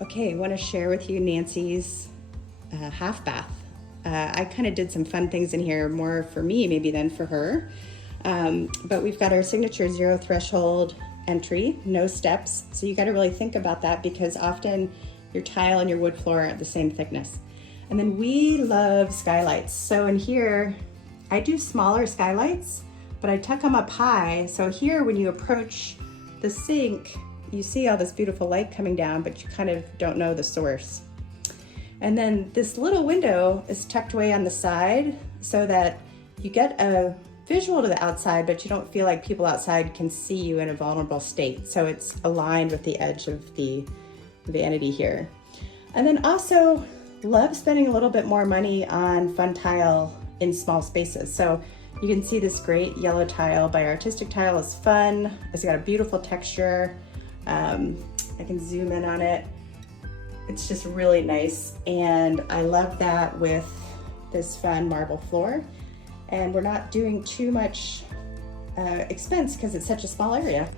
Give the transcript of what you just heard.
Okay, I want to share with you Nancy's half bath. I kind of did some fun things in here, more for me maybe than for her. But we've got our signature 0 threshold entry, no steps. So you got to really think about that because often your tile and your wood floor are at the same thickness. And then we love skylights. So in here, I do smaller skylights, but I tuck them up high. So here, when you approach the sink, you see all this beautiful light coming down, but you kind of don't know the source. And then this little window is tucked away on the side so that you get a visual to the outside, but you don't feel like people outside can see you in a vulnerable state. So it's aligned with the edge of the vanity here. And then also love spending a little bit more money on fun tile in small spaces. So you can see this great yellow tile by Artistic Tile is fun. It's got a beautiful texture. I can zoom in on it. It's just really nice. And I love that with this fun marble floor. And we're not doing too much expense because it's such a small area.